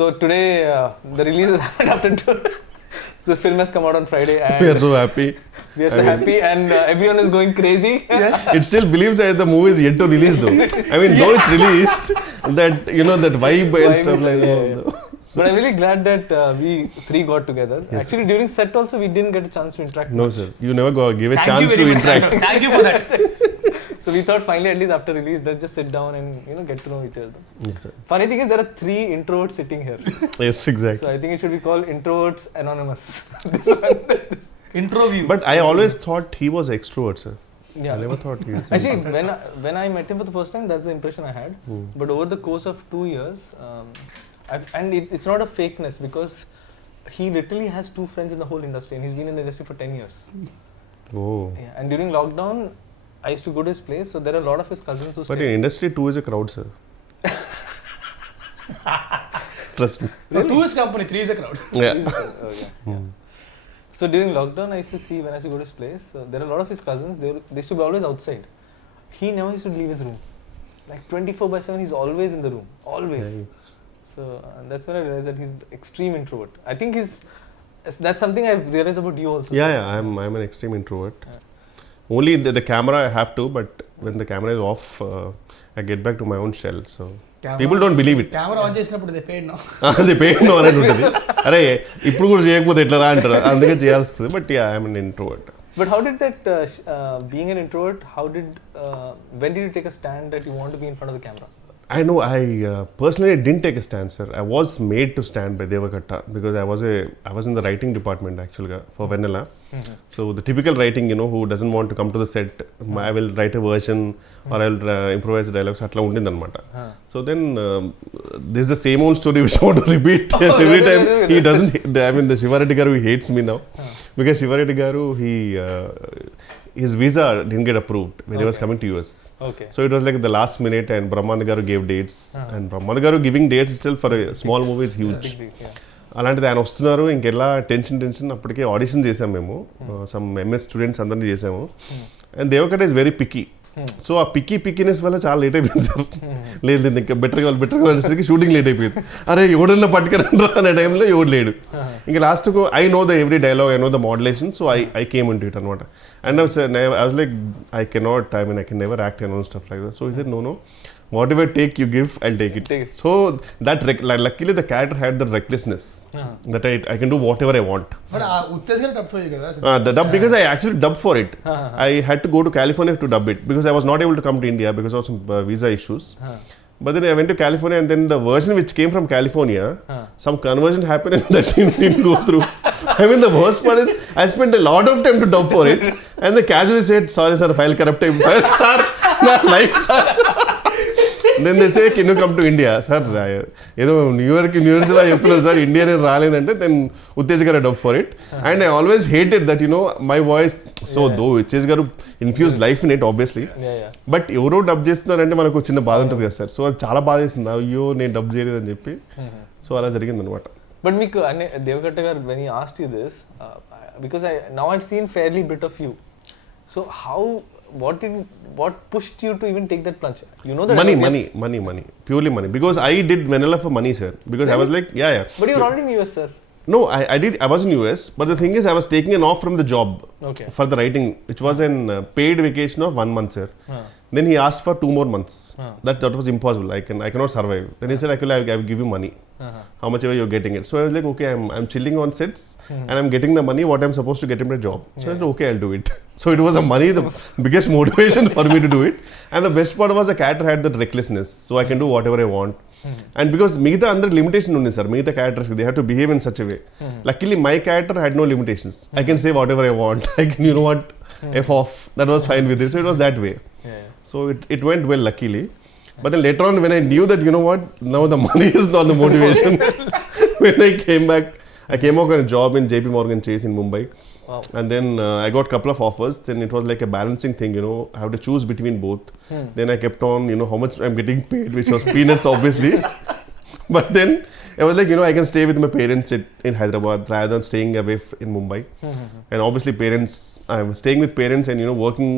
So today, the release has happened after two. The film has come out on Friday, and We are so happy. we are so happy, and everyone is going crazy. It still believes that the movie is yet to release though. I mean, though it's released, that that vibe and stuff like that. But I'm really glad that we three got together. Yes. Actually, during set also, we didn't get a chance to interact. No, much. sir. You never give a chance to interact. Thank you for that. So we thought finally, at least after release, let's just sit down and get to know each other. Yes, sir. Funny thing is, there are 3 introverts sitting here. Yes, exactly. So I think it should be called Introverts Anonymous. This one. Intro view. But I always thought he was extrovert, sir. Yeah. I never thought he was. Actually, when I met him for the first time, that's the impression I had. But over the course of 2 years, it's not a fakeness, because he literally has 2 friends in the whole industry, and he's been in the industry for 10 years. Oh. Yeah, and during lockdown, I used to go to his place, so there are a lot of his cousins who But stay. in industry, 2 is a crowd, sir. Trust me. No, 2 is company, 3 is a crowd. Yeah. Yeah. So during lockdown, I used to see when I used to go to his place, there are a lot of his cousins, they used to be always outside. He never used to leave his room. Like 24/7, he's always in the room. Always. Nice. So that's when I realized that he's extreme introvert. I think that's something I've realized about you also. Yeah, I'm an extreme introvert. Yeah. Only the camera I have to, but when the camera is off, I get back to my own shell. So people don't believe it. Camera on చేసినప్పుడు they paid now. They paid no అని ఉంటుంది. అరే ఇప్పుడు కూడా చేయకపోతే ఎట్లా రా అంటారు. అందుకే చేయాల్సింది. But yeah, I'm an introvert. But how did that, being an introvert, when did you take a stand that you want to be in front of the camera? I know, I personally didn't take a stand, sir. I was made to stand by Devakatta because I was in the writing department actually for Vennala. So the typical writing, who doesn't want to come to the set, I will write a version or I'll improvise the dialogues. Atla undindannamata. So then this is the same old story which I want to repeat every time. He doesn't. I mean, the Shivareddy Garu, he hates me now because Shivareddy Garu, his visa didn't get approved when he was coming to US. Okay. So it was like the last minute, and Brahmanda Garu gave dates, and Brahmanda Garu giving dates itself for a small movie is huge. అలాంటిది ఆయన వస్తున్నారు, ఇంకెలా tension అప్పటికే audition చేసాము మేము, some MS students అందరినీ చేసాము. And Devakatta is very picky. So ah pickiness వల్ల చాలా లేట్ అయిపోయింది సార్. లేదు ఇంకా బెటర్ కావాలి అనేసరికి షూటింగ్ లేట్ అయిపోయింది. అరే ఎవడన్నా పట్టుకురండ్రా అనే టైంలో ఎవడు లేడు. ఇంకా లాస్ట్కు I know the every dialogue, I know the modulation, so I came in to it అనమాట. And I was like I cannot, I mean I can never act and stuff like that. So he said no whatever take you give, I'll take it. So that luckily the character had the recklessness that I can do whatever I want. But Uttej garu dub for you kada? The dub, because I actually dubbed for it. I had to go to California to dub it because I was not able to come to India because of some visa issues. But then I went to California, and then the version which came from California, some conversion happened and that didn't go through. I mean, the worst part is I spent a lot of time to dub for it, and the casually said, sorry sir, file corrupted. Sir, my life, sir. Then they say, can you come to India? Sir, ఏదో new years లా చెప్తున్నారు sir, India నేను రాలేనంటే then Uttej garu dub for it. And I always hated that my voice. So though Uttej garu infuse life in it obviously, but ఎవరో dub చేస్తున్నారంటే మనకు చిన్న బాధ ఉంటుంది కదా సార్. సో అది చాలా బాధ వేసింది, అయ్యో నేను డబ్ చేయలేదని చెప్పి. సో అలా జరిగింది అనమాట. బట్ మీకు దేవకట్ట గారు, when he asked you this, because now I've seen fairly bit of you, so what pushed you to even take that plunge? You know that money, purely money, because I did Vennala for money, sir, because really? I was like, yeah. But you were already in US, sir. No, I was in US, but the thing is I was taking an off from the job for the writing, which was a paid vacation of 1 month, sir. Then he asked for 2 more months. That was impossible. I cannot survive. Then he said, I will give you money. How much ever you're getting it. So I was like, okay, I'm chilling on sets and I'm getting the money what I'm supposed to get in my job. So I said, okay, I'll do it. So it was the biggest motivation for me to do it. And the best part was the character had that recklessness. So I can do whatever I want. And because Meeta under limitation only, sir. Meeta characters, they have to behave in such a way. Luckily, my character had no limitations. I can say whatever I want. I can, F off. That was fine with it. So it was that way. So it went well, luckily. But then later on, when I knew that, now the money is not the motivation. When I came back, I came out on a job in JP Morgan Chase in Mumbai. Wow. And then I got a couple of offers. Then it was like a balancing thing, I have to choose between both. Then I kept on, how much I'm getting paid, which was peanuts, obviously. But then I was like, I can stay with my parents in Hyderabad rather than staying away in Mumbai. And obviously I was staying with parents and, working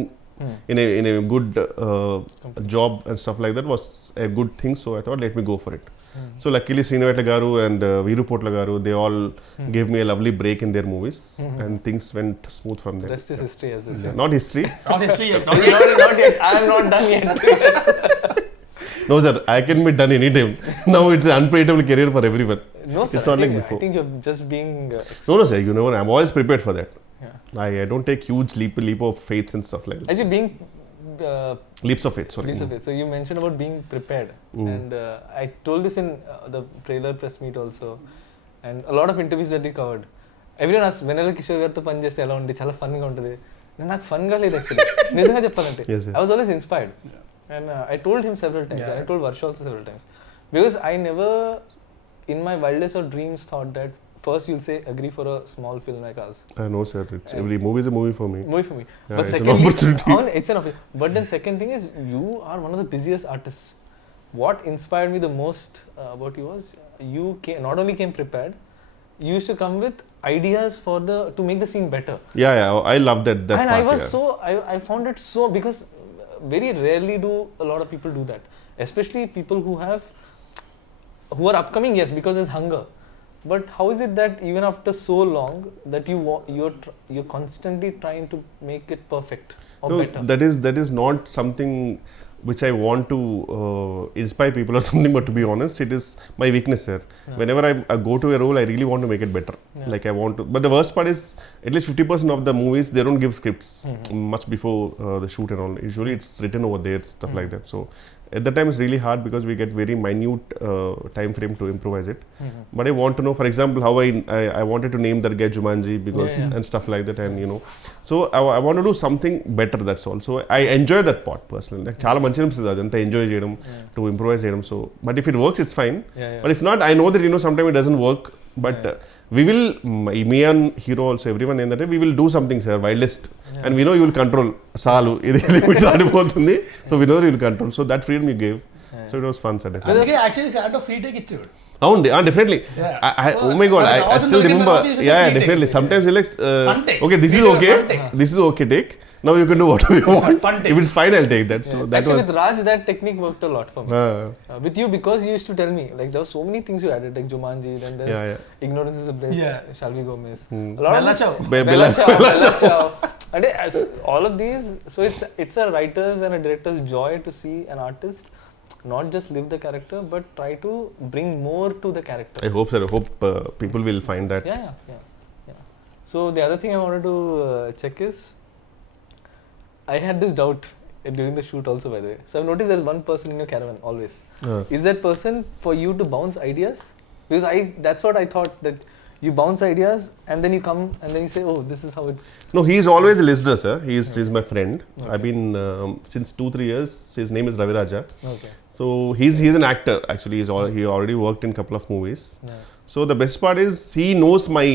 in a good job and stuff like that was a good thing. So I thought, let me go for it. So luckily Sriniveta garu and Veeru Potla garu, they all gave me a lovely break in their movies, and things went smooth from there. Rest is history, as they say. Not history. Not history yet. Not yet. I am not done yet. No sir, I can be done anytime. Now it's an unpredictable career for everyone. No, sir. It's not like before. I think you're just being. No sir, you know, I'm always prepared for that. Yeah. I don't take huge leap of faith and stuff like that. Actually, being. Leaps of faith, sorry. Leaps of faith. So you mentioned about being prepared, and I told this in the trailer press meet also, and a lot of interviews that we covered. Everyone asks, Vennala Kishore గారితో పని చేస్తే ఎలా ఉంది, చాలా ఫన్గా ఉంటుంది. నాకు ఫన్గా లేదు actually, నిజంగా చెప్పాలంటే. I was always inspired, and I told him several times, and I told Varsha also several times, because I never in my wildest of dreams thought that first you'll say agree for a small film like us. I know sir, it's every movie is a movie for me. Movie for me. Yeah, But it's secondly, an opportunity. It's an opportunity. But then second thing is, you are one of the busiest artists. What inspired me the most about you was, you not only came prepared, you used to come with ideas for to make the scene better. Yeah, I love that and part. I was I found it so, because very rarely do a lot of people do that, especially people who are upcoming, yes, because there's hunger. But how is it that even after so long that you're constantly trying to make it perfect or better? That is not something which I want to inspire people or something, but to be honest, it is my weakness here. Whenever I go to a role, I really want to make it better. Like I want to, but the worst part is, at least 50% of the movies, they don't give scripts much before the shoot and all. Usually it's written over there, stuff like that. So at that time it's really hard, because we get very minute time frame to improvise it. But I want to know, for example, how I wanted to name that guy Jumanji, because and stuff like that, and you know, so I want to do something better, that's all. So I enjoy that part personally. Like chaala manchi anisthadi adantha enjoy cheyadam, to improvise cheyadam. So but if it works, it's fine. But if not, I know that, you know, sometimes it doesn't work, but we will, me and hero also, everyone in that, we will do something, sir, wildest, and we know you will control salu idi limit దాటిపోతుంది, so we know that you will control. So that freedom you gave, so it was fun, sir. అందుకే actually sir free take ఇచ్చాడు. Definitely. Oh my god, I still remember. Yeah, definitely. Sometimes you like, okay, this is okay. This is okay, take. Now you can do whatever you want. If it's fine, I'll take that. So that actually, was. with Raj, that technique worked a lot for me. With you, because you used to tell me, like, there were so many things you added, like Jumanji, then there's Ignorance is the Bliss, Shall We Go Miss. A lot Bella of Ciao. Bella Ciao. And all of these, so it's a writer's and a director's joy to see an artist not just live the character, but try to bring more to the character. I hope, sir. I hope people will find that. Yeah. So the other thing I wanted to check is, I had this doubt during the shoot also, by the way. So I've noticed there's one person in your caravan always. Is that person for you to bounce ideas? Because that's what I thought, that you bounce ideas and then you come and then you say, oh, this is how it's. No, he's always a listener, sir. He's my friend. Okay. I've been since 2-3 years. His name is Ravi Raja. Okay. So he's an actor actually. He already worked in a couple of movies. So the best part is, he knows my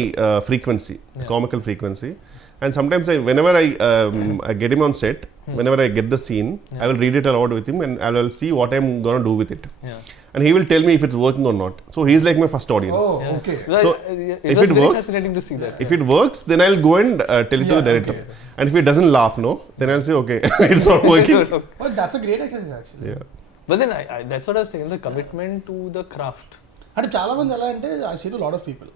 frequency, comical frequency. And sometimes whenever I get him on set, whenever I get the scene, I will read it aloud with him, and I will see what I'm gonna do with it. And he will tell me if it's working or not. So he's like my first audience. Oh, okay. So if it works, fascinating to see that. If it works, then I'll go and tell it to the director. Okay. And if he doesn't laugh, no, then I'll say, okay, it's not working. Well, that's a great exercise actually. Yeah. But then that's what I was saying, the commitment to the craft. అంటే చాలా మంది ఎలా అంటే, I seen lot of people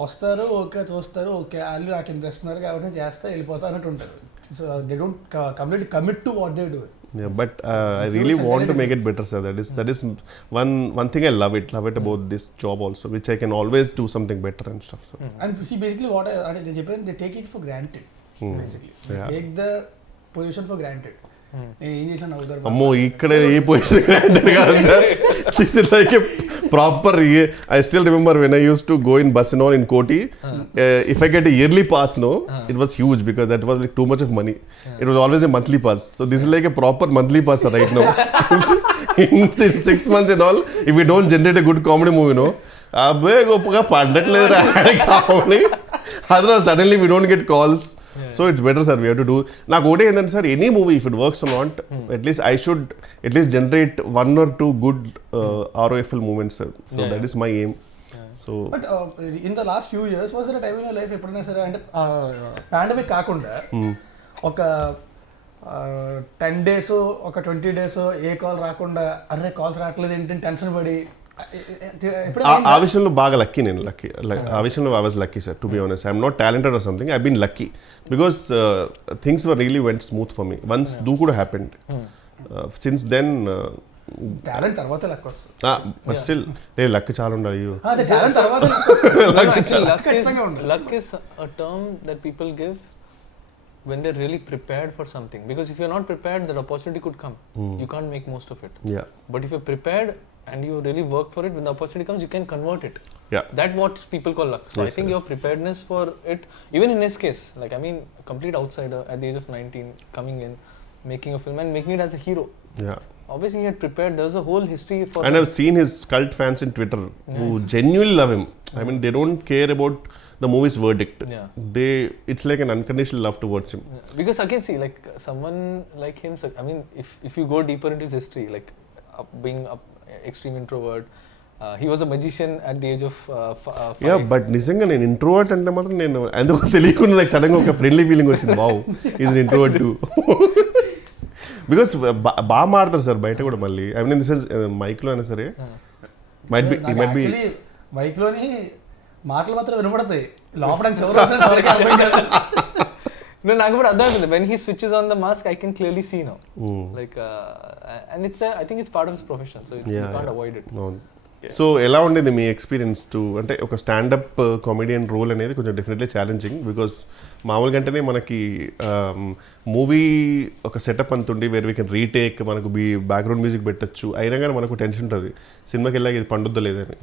వస్తారు, okay చూస్తారు, okay వాళ్ళు నాకు ఇంత ఇస్తున్నారు కాబట్టి నేను చేస్తా వెళ్ళిపోతా అన్నట్టు ఉంటారు. So they don't completely commit to what they do. Yeah, but I really want to make it better, sir. That is one thing I love it about this job also, which I can always do something better and stuff. So. And see, basically what they చెప్పారు, they take it for granted. Basically, they take the position for granted. నేను ఏం చేశాను అవుతారు. అమ్మో, ఇక్కడ ఏ position granted కాదు sir. This is like a proper. I still remember when I used to go in bus and all in Koti. If I get a yearly pass, it was huge, because that was like too much of money. It was always a monthly pass. So this is like a proper monthly pass right now. In 6 months and all, if we don't generate a good comedy movie, అబ్బే గొప్పగా పడట్లేదు కావాలి. Otherwise suddenly we don't get calls. So it's better, sir. We have to do. నాకు ఒకటే ఏంటంటే, sir, any movie, if it works or not, at least I should at least generate 1 or 2 good ROFL moments, sir. So that is my aim. So but in the last few years, was there a time in your life ఎప్పుడైనా సరే, అంటే pandemic కాకుండా ఒక 10 days ఒక 20 days ఏ call రాకుండా, అరే calls రావట్లేదు ఏంటంటే టెన్షన్ పడి ఆ విషయంలో బాగా లక్కీ నేను ఆ విషయంలో I was lucky sir to be honest I'm not talented or something I been lucky because things were really went smooth for me once Dookudu happened since then talent తర్వాత లక్ వస్తుంది but still luck చాలా ఉండాలి talent తర్వాత luck is a term that people give when they're really prepared for something, because if you're not prepared, that opportunity could come. You can't make most of it. Yeah. But if you're prepared and you really work for it, when the opportunity comes, you can convert it. Yeah. That's what people call luck. So Yes, I think your preparedness for it, even in his case, like I mean, complete outsider at the age of 19, coming in, making a film and making it as a hero. Yeah. Obviously he had prepared. There's a whole history for and I've seen his cult fans in Twitter who genuinely love him. I mean, they don't care about the movie's verdict. It's like an unconditional love towards him. Because again, see, like someone like him, I mean, if you go deeper into his history, like being an extreme introvert, he was a magician at the age of 5. Yeah, but నిజంగా నేను introvert అంటే మాత్రం నేను ఎందుకో తెలియకుండా నాకు సడన్గా ఒక ఫ్రెండ్లీ ఫీలింగ్ వచ్చింది. Wow, is an introvert two. Because బాగా మారుతారు సార్ బయట కూడా మళ్ళీ. ఐ మీన్ దిస్ ఇస్ మైక్లో అయినా సరే మైట్ బి మైక్లోని మాటలు మాత్రం వినపడతాయి, లోపల No, నాకు కూడా అర్థం అవుతుంది. When he switches on the mask, I can clearly see now. Like, and I think it's part of his profession, so you can't avoid it. So ఎలా ఉండేది మీ ఎక్స్పీరియన్స్ టు అంటే ఒక స్టాండప్ కామెడియన్ రోల్ అనేది కొంచెం definitely challenging. Because మామూలుగా అంటేనే మనకి movie ఒక సెటప్ అంతుండి వేర్ వీ కెన్ రీటేక్, మనకు బ్యాక్గ్రౌండ్ మ్యూజిక్ పెట్టచ్చు, అయినా కానీ మనకు టెన్షన్ ఉంటుంది సినిమాకి వెళ్ళాక ఇది పండుద్దా లేదని.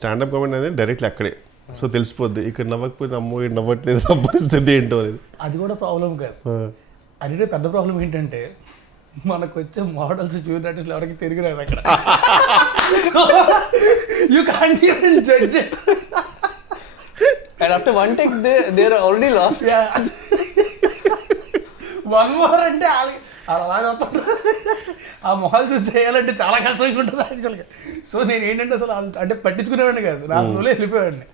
స్టాండప్ కామెడీ అనేది డైరెక్ట్లీ అక్కడే, సో తెలిసిపోద్ది ఇక్కడ నవ్వకపోతే అమ్మో ఇక్కడ నవ్వట్లేదు పరిస్థితి ఏంటో అనేది. అది కూడా ప్రాబ్లం కాదు. అది పెద్ద ప్రాబ్లం ఏంటంటే మనకు వచ్చే మోడల్స్ జూనియర్ ఆర్టిస్టులు ఎవరికి తిరిగి రాదు అక్కడ. You can't even judge it. And after one take they are already lost. One more అంటే అలాగా ఆ మొహాలు చూసి చేయాలంటే చాలా కష్టంగా ఉంటుంది యాక్చువల్గా. సో నేను ఏంటంటే అసలు అంటే పట్టించుకునేవాడిని కాదు, నా ఫ్లోలో వెళ్ళిపోయాడిని.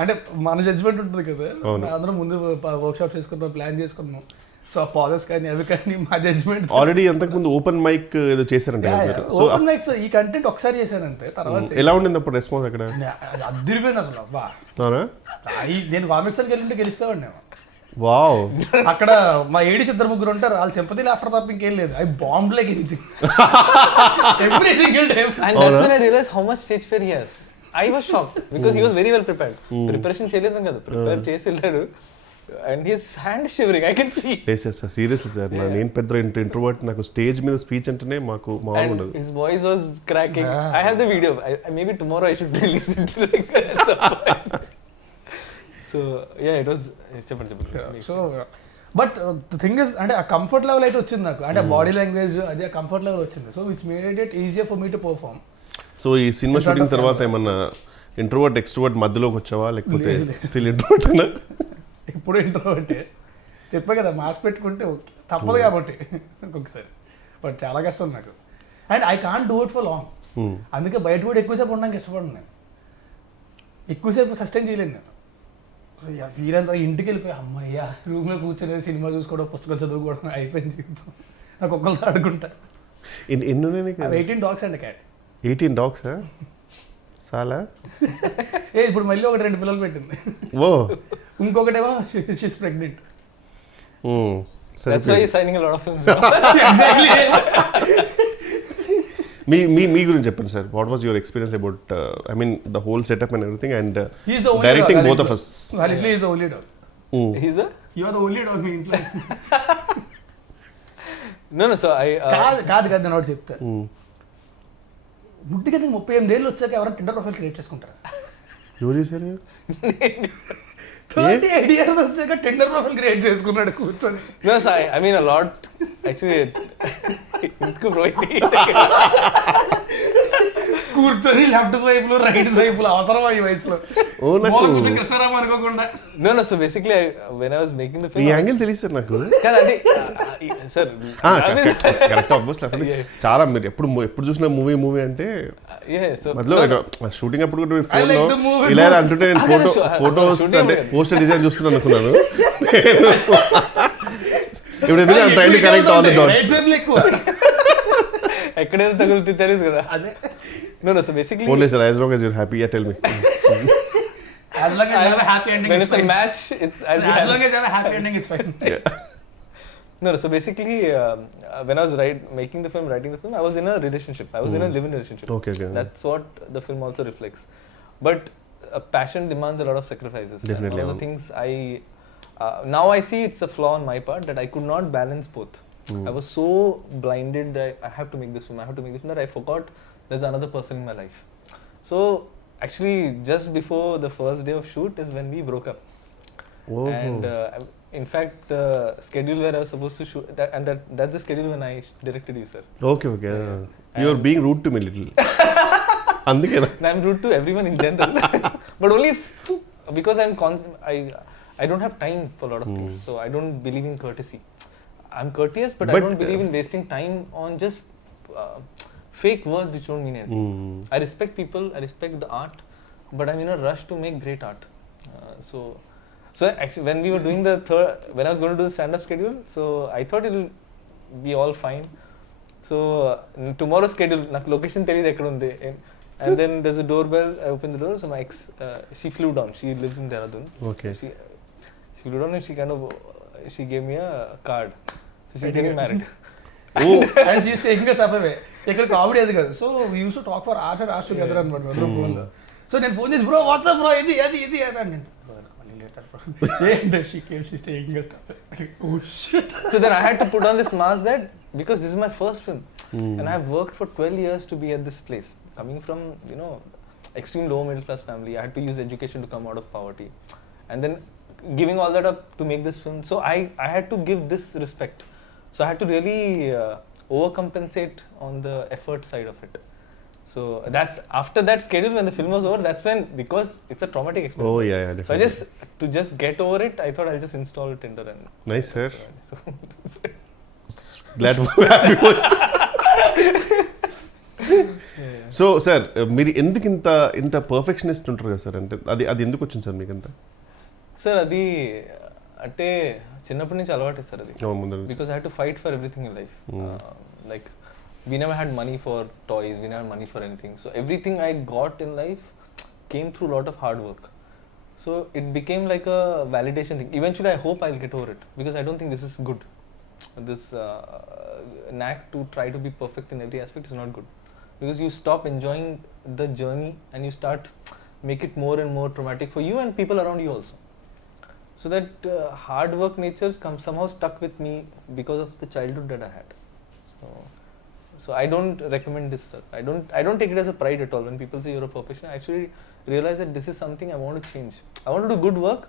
అంటే మన జడ్జ్మెంట్ ఉంటుంది కదా, అందరం ముందు వర్క్షాప్ చేసుకున్నాం, ప్లాన్ చేసుకున్నాం. సో పాజెస్ కానీ అవి కానీ మా జడ్జ్మెంట్. ఆల్రెడీ అంతకుముందు ఓపెన్ మైక్ ఏదో చేశారంటే ఓపెన్ మైక్స్ ఈ కంటెంట్ ఒకసారి చేశానంతే. తర్వాత ఎలా ఉండింది అప్పుడు రెస్పాన్స్ అక్కడ? అదిరిపోయింది అసలు. అబ్బా, నేను కామిక్స్ అని వెళ్ళింటే గెలుస్తామండి. వావ్, అక్కడ మా ఏడీస్ 2-3 ఉంటారు, వాళ్ళు సింపతి లాఫ్టర్ తప్ప ఇంకేం లేదు. అవి bomb like anything every single time. And that's when I realized how much stage fear he has. I was shocked because he was very well prepared. Preparation చేయలేదు కదా, ప్రిపేర్ చేసి వెళ్ళాడు. And his hand shivering, I can see. Yes, yes, seriously sir, నేను పెద్ద introvert, నాకు stage మీద speech అంటేనే మాకు మామూలు ఉండదు. His voice was cracking. I have the video. Maybe tomorrow I should release it like at some point. So yeah, it was చెప్పండి. So but the thing is అంటే ఆ కంఫర్ట్ లెవెల్ అయితే వచ్చింది నాకు, అంటే బాడీ లాంగ్వేజ్ అది ఆ comfort level వచ్చింది. So which made it easier for me to perform. So ఈ సినిమా షూటింగ్ తర్వాత ఏమన్నా ఇంట్రోవర్ట్ ఎక్స్ట్రోవర్ట్ మధ్యలోకి వచ్చావా, లేకపోతే స్టిల్ ఇంట్రోవర్ట్ అయినా? ఇప్పుడు ఇంట్రోవర్టే, చెప్పా కదా మాస్క్ పెట్టుకుంటే ఓకే తప్పదు కాబట్టి ఒక్కొక్కసారి, బట్ చాలా కష్టం నాకు. And I can't do it for long. అందుకే బయట కూడా ఎక్కువసేపు ఉండడానికి ఇష్టపడను నేను, ఎక్కువసేపు సస్టైన్ చేయలేను నేను. సో వీరంతా ఇంటికి వెళ్ళిపోయి అమ్మయ్య రూమ్లో కూర్చొని సినిమా చూసుకోవడం, పుస్తకాలు చదువుకోవడం అయిపోయింది జీవితం. నాకు ఒక్కరితో ఆడుకుంటా. 18 dogs అండ్ క్యాట్. 18 dogs చాలా. ఇప్పుడు మళ్ళీ 2 పిల్లలు పెట్టింది. ఓ, ఇంకొకటేమో she's pregnant. That's why he's signing a lot of films. Exactly. మీ గురించి చెప్పండి sir. What was your experience about I mean the whole setup and everything and directing both of us? Validly is the only dog. He's the? You are the only dog మీ ఇంట్లో. No, so I కాదు నేను ఒకటి చెప్తా. ముట్టిగా 38 ఏళ్ళు వచ్చాక ఎవరైనా Tinder profile create చేసుకుంటారా? ఎవరు చేశారు? 38 years వచ్చాక టిండర్ ప్రొఫైల్ క్రియేట్ చేసుకున్నాడు కూర్చొని. No, so I mean a lot actually. కూర్చొని లెఫ్ట్ స్వైపులు రైట్ స్వైపులు అవసరమా ఈ వయసులో? కృష్ణరామ అనుకోకుండా. No, so basically when I was making the film, ఈ యాంగిల్ తెలుసు సార్ నాకు. కాదండి సార్, కరెక్ట్ ఆబ్వియస్. చాలా మీరు ఎప్పుడు చూసిన మూవీ అంటే మధ్యలో షూటింగ్ అప్పుడు కూడా ఫోన్ లో ఇలా అంటుంటే నేను ఫోటోస్ అంటే పోస్టర్ డిజైన్ చూస్తున్నాను అనుకున్నాను. ఇప్పుడు ఎందుకు I'm trying to connect all the dots. ఎక్కడైనా తగులుతుంది తెలియదు కదా. అదే No, so basically, Only sir, as long as you're happy, yeah, tell me. As long as you have a happy ending, when it's it's a fine. match, I'll be As happy. long as you have a happy ending, it's fine. No, so basically, when I was writing the film, I was in a relationship. I was in a live-in relationship. Okay. That's what the film also reflects. But passion demands a lot of sacrifices. Definitely, And one of the things now I see it's a flaw on my part that I could not balance both. I was so blinded that I have to make this film, that I forgot there's another person in my life. So actually, just before the first day of shoot is when we broke up. Oh. And in fact, the schedule where I was supposed to shoot, that's the schedule when I directed you, sir. Okay. You are being rude to me little. Andukena. And I'm rude to everyone in general, but only because I don't have time for a lot of things, so I don't believe in courtesy. I'm courteous, but I don't believe in wasting time on just fake words which don't mean anything. I respect people, I respect the art, but I'm in a rush to make great art. So actually, when we were doing when I was going to do the stand-up schedule, so I thought it'll be all fine. So tomorrow's schedule, నాకు location తెలియదు ఎక్కడ ఉంది. And then there's a doorbell. I opened the door. So my ex, she flew down. She lives in Dehradun. Okay. She flew down and she gave me a card. So she's getting married. And she's taking us up away. ఇక్కడ comedy అది కాదు. So we use to talk for hours and hours together అనమాట ఫోన్లో. So నేను phone చేసి bro WhatsApp bro ఇది అని నేను she's taking us up. Oh shit. So then I had to put on this mask that because this is my first film and I have worked for 12 years to be at this place. Coming from extreme low middle class family, I had to use education to come out of poverty, and then giving all that up to make this film. So I had to give this respect. So I had to really overcompensate on the effort side of it. So that's after that schedule, when the film was over, that's when, because it's a traumatic experience. Oh yeah, definitely. So to just get over it, I thought I'll just install Tinder and Nice, sir. so Glad to be happy. So sir మీరు ఎందుకు ఇంత perfectionist ఉంటారు కదా sir, అంటే అది ఎందుకు వచ్చింది sir మీకు అంతా? సార్ అది అంటే చిన్నప్పటి నుంచి అలవాటు సార్ అది. Because I had to fight for everything in life. Like we never had money for toys, we never had money for anything, so everything I got in life came through a lot of hard work. So it became like a validation thing. Eventually I hope I'll get over it, because I don't think this is good. This knack to try to be perfect in every aspect is not good, because you stop enjoying the journey and you start make it more and more traumatic for you and people around you also. So that hard work nature somehow stuck with me because of the childhood that I had. So I don't recommend this, sir. I don't take it as a pride at all when people say you're a perfectionist. I actually realize that this is something I want to change. I want to do good work,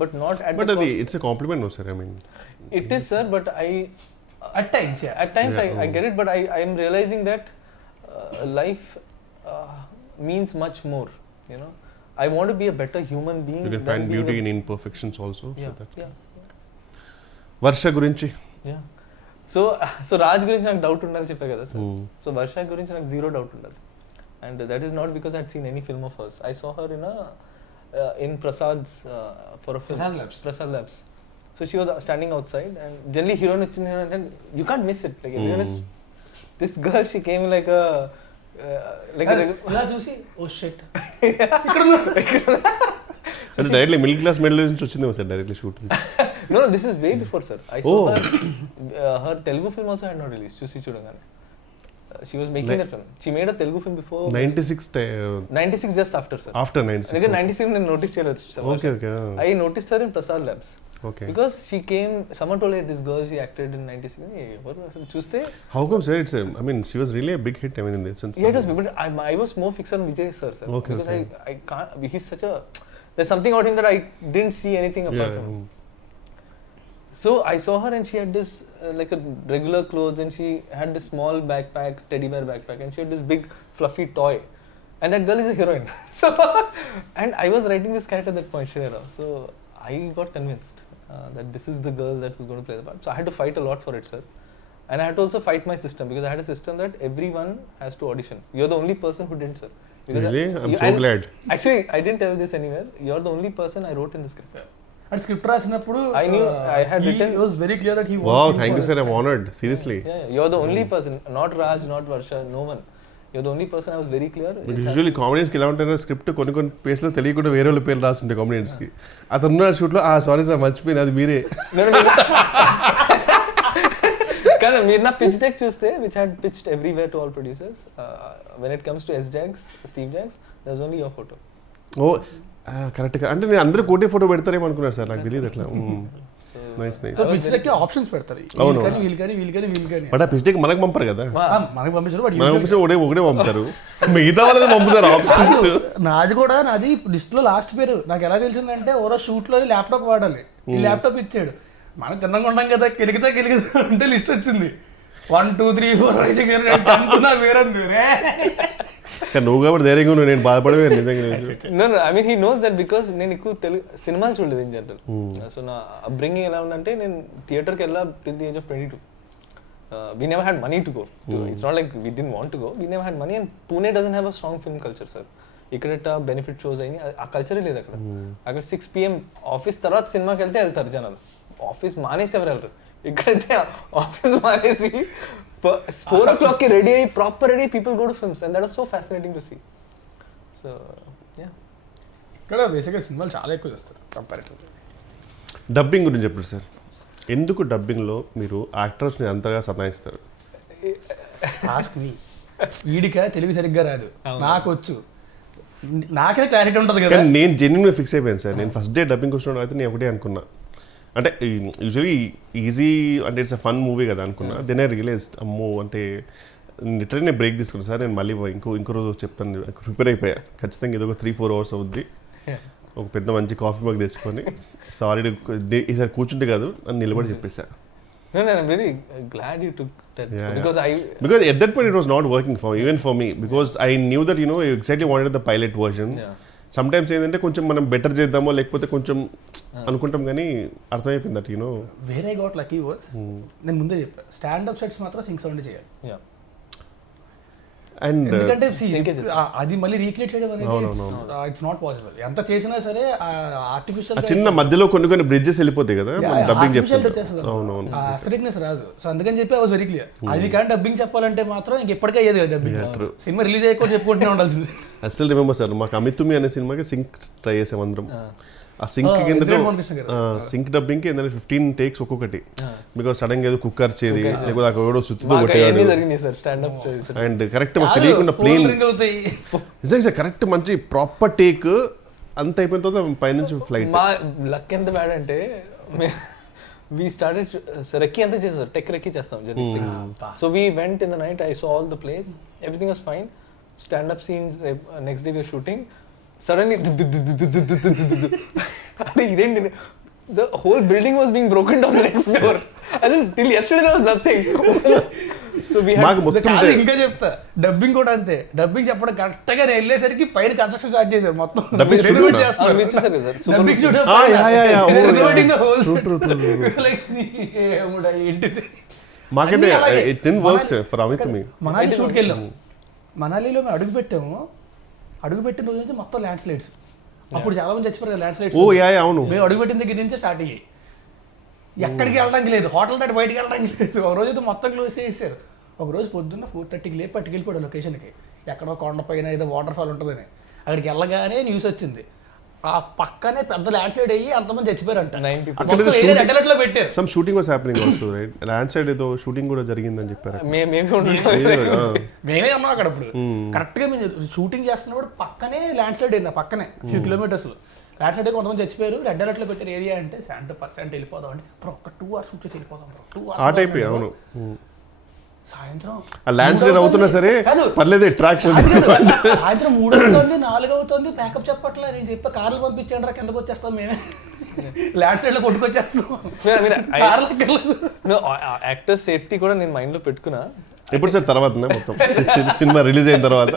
but not at the cost. It's a compliment, no sir, I mean. It is, sir, but at times I get it, but I am realizing that life means much more, I want to be a better human being. You can find beauty in imperfections also. Yeah. Varsha gurinchi. Yeah. So Raj గురించి నాకు doubt ఉండాలి చెప్పా కదా sir. So Varsha గురించి నాకు zero doubt ఉండదు, and that is not because I had seen any film of hers. I saw her in Prasad's for a film. Prasad Labs. So she was standing outside, and generally heroine వచ్చింది and you can't miss it. Like everyone is, this girl, she came like a ఇలా చూసి oh shit అంటే directly middle class medal నుంచి వచ్చిందేమో sir directly shoot? No, this is way before, sir. I saw her Telugu film also had not released. Chusi Chudangane. She was making that film. She made a Telugu film before 96 just after, sir. After 96. Again 96 I noticed her, sir. Okay. I noticed her in Prasad Labs. Okay. Because she came, someone told her this girl, she acted in 96. Hey, what was it? Chuste? How come, sir? I mean, she was really a big hit. I mean, in the sense. Yeah, it was, but I was more fixed on Vijay, sir. Okay. Because I can't. He's such a. There's something about him that I didn't see anything apart from him. So I saw her and she had this like a regular clothes, and she had this small backpack, teddy bear backpack, and she had this big fluffy toy, and that girl is a heroine. So, and I was writing this character at that point, Shreya. So I got convinced that this is the girl that was going to play the part. So I had to fight a lot for it, sir. And I had to also fight my system, because I had a system that everyone has to audition. You're the only person who didn't, sir. Because really? I'm so glad. Actually, I didn't tell this anywhere. You're the only person I wrote in the script. And script రాసినప్పుడు I knew I had written. It was very clear that he Wow, thank you, sir. I'm honored. Seriously. Yeah, you're the only person. Not Raj, not Varsha, no one. you're the only person I was very clear. Usually కామెడియన్స్కి ఎలా ఉంటారు, script కొన్ని ప్లేస్లో తెలియకుండా వేరే వాళ్ళ పేర్లు రాస్తుంటాయి కామెడియన్స్కి. అతను ఉన్న షూట్లో సారీ సార్ మర్చిపోయింది అది మీరే. కానీ మీరు నా పిచ్ డెక్ చూస్తే which had pitched everywhere to all producers, when it comes to Steve Jobs there was only your photo. Oh కరెక్ట్గా, అంటే నేను అందరూ కోటే ఫోటో పెడతారేమో అనుకున్నాను సార్, నాకు తెలియదు అట్లా. Nice nice. ఆప్షన్స్ పెడతారు, బట్ ఆ పిచ్డెక్ మనకు పంపరు కదా, మనకి పంపించారు, మనకు పంపించిన ఒకటే పంపుతారు, మిగతా వాళ్ళని పంపుతారు ఆప్షన్స్. నాది లిస్ట్ లో లాస్ట్ పేరు నాకు ఎలా తెలిసిందంటే ఓరో షూట్ లో ల్యాప్టాప్ వాడాలి, ఈ ల్యాప్టాప్ ఇచ్చాడు, మనం తిన్నగా ఉంటాం కదా, కెలిగితే అంటే లిస్ట్ వచ్చింది 1 2 3 4 5 6 7 8 అనుకున్నా వేరంది. నువ్వు కాబట్టి ధైర్యంగా నువ్వు, నేను బాధపడవే నిజంగా. I mean he knows that because నేను ఎక్కువ తెలుగు సినిమాలు చూడలేదు ఇన్ జనరల్. సో నా అప్బ్రింగింగ్ ఎలా ఉందంటే, నేను థియేటర్కి వెళ్ళా till the age of 22. We never had money to go. It's not like we didn't want to go. We never had money, and Pune doesn't have a strong film culture, sir. ఇక్కడ benefit shows అయినాయి, ఆ కల్చరే లేదు అక్కడ. అక్కడ 6 PM office తర్వాత సినిమాకి వెళ్తారు జనాలు, ఆఫీస్ మానేసి ఎవరు వెళ్ళరు. ఇక్కడైతే ఆఫీస్ మానేసి 4 o'clock రెడీ అయ్యి proper ready people go to films, and that was so fascinating to see. So yeah, ఇక్కడ బేసిక్గా సినిమాలు చాలా ఎక్కువ చేస్తారు కంపారిటివ్లీ. డబ్బింగ్ గురించి చెప్పండి సార్, ఎందుకు డబ్బింగ్లో మీరు యాక్టర్స్ని అంతగా సతాయిస్తారు? Ask me. వీడిక తెలుగు సరిగ్గా రాదు, నాకు వచ్చు, నాకే క్లారిటీ ఉంటుంది కదా. నేను జెన్యున్గా ఫిక్స్ అయిపోయాను సార్, నేను ఫస్ట్ డే డబ్బింగ్ వచ్చిన అయితే నేను ఒకటే అనుకున్నా, అంటే యూజువలీ ఈజీ అంటే ఇట్స్ అ ఫన్ మూవీ కదా అనుకున్నా. దెన్ ఐ రియలైజ్డ్ అమ్మో, అంటే లిటరల్లీ నేను బ్రేక్ తీసుకున్నాను సార్, నేను మళ్ళీ ఇంకో రోజు చెప్తాను, ప్రిపేర్ అయిపోయా ఖచ్చితంగా, ఏదో ఒక 3-4 hours అవుద్ది, ఒక పెద్ద మంచి కాఫీ మగ్ తీసుకొని సారీ ఈసారి కూర్చుంటే కాదు అని నిలబడి చెప్పేసా. I'm very glad you took that, because at that point it was not working for me because I knew that you exactly wanted the pilot version. Sometimes ఏంటంటే కొంచెం మనం బెటర్ చేద్దామో లేకపోతే కొంచెం అనుకుంటాం, కానీ అర్థమైపోయింది దట్ వేరే గాట్ లక్కీ వాస్. నేను ముందే చెప్పాను, స్టాండప్ సెట్స్ మాత్రం సింక్ సౌండ్ చేయాలి. అండ్ ఎందుకంటే అది మళ్ళీ రీక్రియేట్ చేయడం అనేది ఇట్స్ నాట్ పాసిబుల్. ఎంత చేసినా సరే ఆర్టిఫిషియల్ చిన్న మధ్యలో కొన్ని బ్రిడ్జెస్ వెళ్ళిపోతాయి కదా, డబ్బింగ్ చెప్తారు, అస్థెటిక్నెస్ రాదు. సో అందుకని చెప్పి ఐ వాస్ వెరీ క్లియర్, అది కానీ డబ్బింగ్ చెప్పాలంటే మాత్రం ఇంకెప్పటికే అయ్యేది కదా డబ్బింగ్. సినిమా రిలీజ్ అయ్యకుండా చెప్పుకుంటూనే ఉండాల్సింది. అసలు రిమెంబర్ సార్, మాకు అమితుమి అనే సినిమాకి సింక్ ట్రై చేసాం అందరం. ఆ సింక్ కింద సింక్ డబ్బింగ్ కి 15 takes ఒక్కొక్కటి, బికాస్ సడన్ గా ఏదో కుక్కర్ చేది లేకపోతే అక్కడ ఎవడో సుత్తుతో కొట్టేవాడు, అండ్ కరెక్ట్ మాకు తెలియకుండా ప్లేన్ నిజంగా కరెక్ట్ మంచి ప్రాపర్ టేక్ అంత అయిపోయిన తర్వాత పైనుంచి ఫ్లైట్. మా లక్ ఎంత బ్యాడ్ అంటే we started రెక్కి అంతా చేసాం, టెక్ రెక్కి చేస్తాం journey. So we went in the night, I saw all the place, everything was fine, stand up scenes, next day we were shooting, suddenly ఇదేంటి, the whole building was being broken down next door. As in till yesterday there was nothing. So we had ఇంకా చెప్తా, dubbing కూడా అంతే. Dubbing చెప్పడం correct గా వెళ్ళేసరికి పైన construction start చేశారు మొత్తం. మనాలి షూట్కి వెళ్ళాం, మనాలిలో మేము అడుగుపెట్టిన రోజు నుంచి మొత్తం ల్యాండ్ స్లైడ్స్. అప్పుడు చాలా మంది చచ్చిపోయారు ల్యాండ్ స్లైడ్స్. మేము అడుగుపెట్టిన దగ్గర నుంచే స్టార్ట్ అయ్యాయి, ఎక్కడికి వెళ్ళడానికి లేదు, హోటల్ దాటి బయటికి వెళ్ళడానికి లేదు. ఒక రోజు అయితే మొత్తం క్లోజ్ చేసేసారు. ఒక రోజు పొద్దున్న 4:30కి లేపి పట్టుకెళ్ళిపోయాడు లొకేషన్కి, ఎక్కడో కొండ పైన ఏదో వాటర్ ఫాల్ ఉంటుందని. అక్కడికి వెళ్ళగానే న్యూస్ వచ్చింది, ఆ పక్కనే పెద్ద ల్యాండ్ స్లైడ్ అయ్యి అంతమంది చచ్చిపోయారంట. పెట్టారు. Some shooting was happening also, right? Land slide ఏదో షూటింగ్ కూడా జరిగిందని చెప్పారు. మేమే అన్నాం అక్కడ. అప్పుడు కరెక్ట్ గా మేము షూటింగ్ చేస్తున్నప్పుడు పక్కనే ల్యాండ్ స్లైడ్ అయింది, పక్కనే ఫ్యూ కిలోమీటర్స్ ల్యాండ్ స్లైడ్. కొంతమంది చచ్చిపోయారు. రెడ్ అలర్ట్ లో పెట్టారు ఏరియా అంటే 70% వెళ్ళిపోదాం అంటే, ఒక 2 hours షూట్ చేసి వెళ్ళిపోదాం, 2 hours ఆ టైప్. అవును, సాయంత్రం ల్యాండ్ స్లైడ్ అవుతున్నా సరే పర్లేదు, అట్రాక్షన్. సాయంత్రం 3 అవుతుంది, 4 అవుతుంది, ప్యాకప్ చెప్పట్లే. నేను చెప్పా కార్లు పంపించండి రా, కిందకు వచ్చేస్తాం మేమే, ల్యాండ్ స్లైడ్ లో కొట్టుకొచ్చేస్తాం. యాక్టర్ సేఫ్టీ కూడా నేను మైండ్ లో పెట్టుకున్నా. ఎప్పుడు సార్ తర్వాత మొత్తం సినిమా రిలీజ్ అయిన తర్వాత?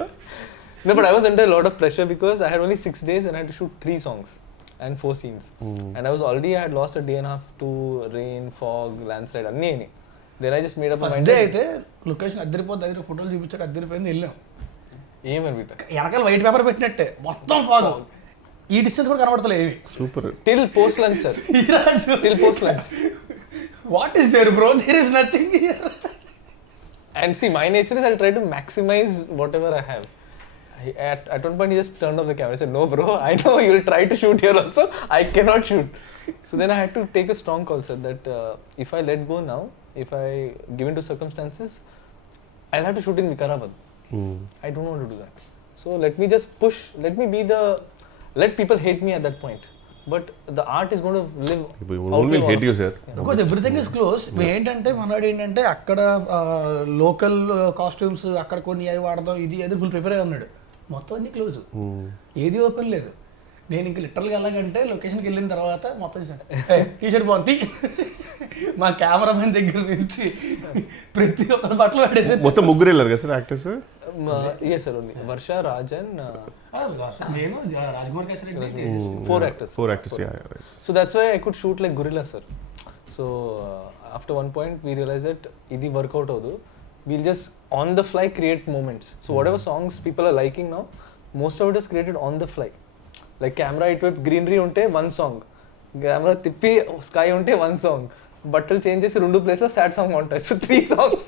No, but I was under a lot of pressure because I had only 6 days and I had to shoot 3 songs and 4 scenes. And I had lost a day and a half to rain, fog, landslide, anni. Then I just made up my mind. అయితే location అద్దరిపోద్ది, దగ్గర ఫోటోలు చూపించాక అద్దరిపోయింది, వెళ్ళాం. ఏమని వెనకాల white paper పెట్టినట్టే మొత్తం fog, ఈ distance కూడా కనబడతలేదు ఏమి. Super. Till post lunch, sir. Till post lunch. What is there, bro? There is nothing here. And see, my nature is I'll try to maximize whatever I have. At one point, he just turned off the camera. I said, "No, bro. I know you'll try to shoot here also. I cannot shoot." So then I had to take a strong call, sir. That if I let go now, if I give in to circumstances, I'll have to shoot in Vikarabad. I don't want to do that. So let me just push. Let people hate me at that point. But the art is going to live. People will hate you, sir. Because everything is close. ఏంటంటే మనవాడు ఏంటంటే అక్కడ local costumes అక్కడ కొన్ని అవి వాడదాం, ఇది అది ఫుల్ ప్రిపేర్ అయి ఉన్నాడు. మొత్తం అన్ని క్లోజ్, ఏది ఓపెన్ లేదు. నేను ఇంక లిటరల్గా వెళ్ళాలంటే లొకేషన్కి వెళ్ళిన తర్వాత మొత్తం టీషర్ట్ బాగుంది. మా కెమెరామెన్ దగ్గర నుంచి ప్రతి ఒక్కరి బట్టలు పడేసి మొత్తం ముగ్గురు వెళ్ళారు కదా sir actors? Yes, sir, only Varsha, Raj and నేను Rajkumar Kesari, four actors, yeah, right. So that's why I could shoot like gorilla, sir. So after one point we realized that idi work out avadu, we'll just on the fly create moments. So whatever songs people are liking now, most of it is created on the fly. Like camera itwep greenery unte one song, camera tippi sky unte one song, బట్టలు change చేసి 2 place లో sad song ఉంటాయి. So 3 songs.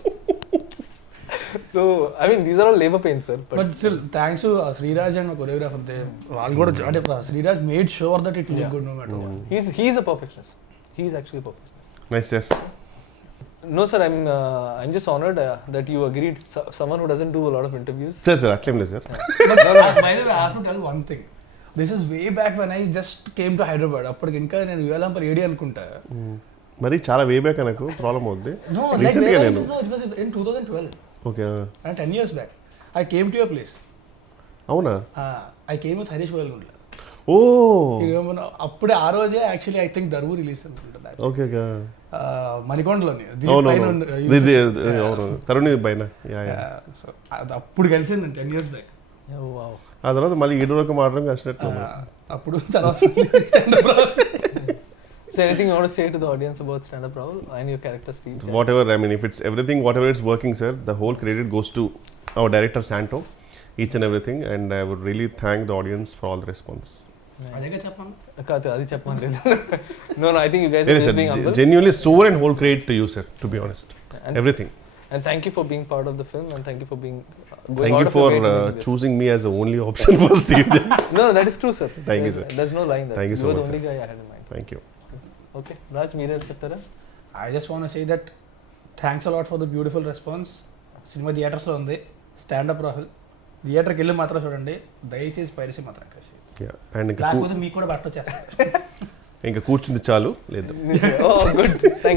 So I mean these are all labor pains, sir. But still thanks to Sriraj and choreographer, వాళ్ళు కూడా అంటే Sriraj made sure that it look good no matter what. He's a perfectionist. He's actually a perfectionist. Nice, sir. No, sir, I'm just honored that you agreed. Someone who doesn't do a lot of interviews. Sir, అట్లేం లేదు sir. By the way, I have to tell one thing. This is way back when I just came to Hyderabad. అప్పటికి ఇంకా నేను యువలంపర్ AD అనుకుంటా. మరి చాలా way back నాకు problem అవుద్ది. No, like it was in 2012. Okay. And 10 years back, I came to your place. అవునా? I came with Harish Boyalgundla. Oh అప్పుడే ఆ రోజే actually I think Daruvu release అనుకుంటా. Okay okay. మణికొండలోని తరుణి పైన. సో అప్పుడు కలిసింది 10 years back. ఆ తర్వాత మళ్ళీ 7 వరకు మాట్లాడడం కలిసినట్టు. అప్పుడు తర్వాత So anything you want to say to the audience about stand-up Rahul and your character Steve? Whatever, I mean, if it's everything, whatever it's working, sir, the whole credit goes to our director Santo, each and everything, and I would really thank the audience for all the response. అదేగా చెప్పాను. అది చెప్పమని. No, I think you guys are just being humble. Genuinely soul and whole credit to you, sir, to be honest. And everything. And thank you for being part of the film, and thank you for being thank you for choosing me as the only option for Steve. No, that is true, sir. Thank you, sir. There's no lying there. Thank you so much. You are the only guy I had in mind. Thank you. Okay, Raj, మీరే చెప్తారా? I just want to say that thanks a lot for the beautiful response. Cinema థియేటర్స్లో ఉంది. Stand up Rahul థియేటర్కి వెళ్ళి మాత్రం చూడండి, దయచేసి piracy మాత్రం కలిసి. అండ్ లేకపోతే మీకు కూడా బట్ట వచ్చేస్తారు. ఇంకా కూర్చుంది చాలు లేదు. Oh, good. Thank you.